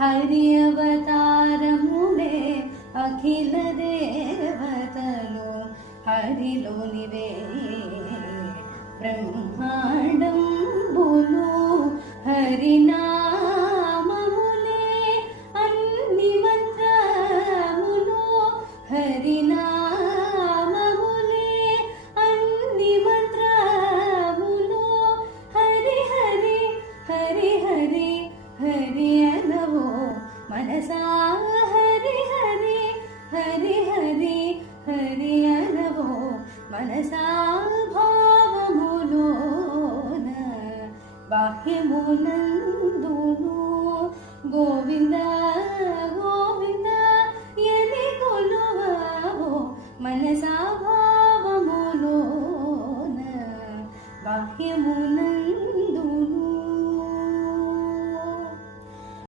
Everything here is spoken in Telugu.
హరి అవతారములే అఖిల దేవతలు హరిలోనివే బ్రహ్మాండంబులు హరినామములే అన్ని మంత్రములు హరినామములే అన్ని మంత్రములు హరి హరి హరి హరి హరి అనవో మనసా హరి హరి హరి హరి హరి అనవో మనసా భావములోన బాహ్యమునందును గోవింద గోవింద ఎని కొలువవో మనసా భావములోన బాహ్యమున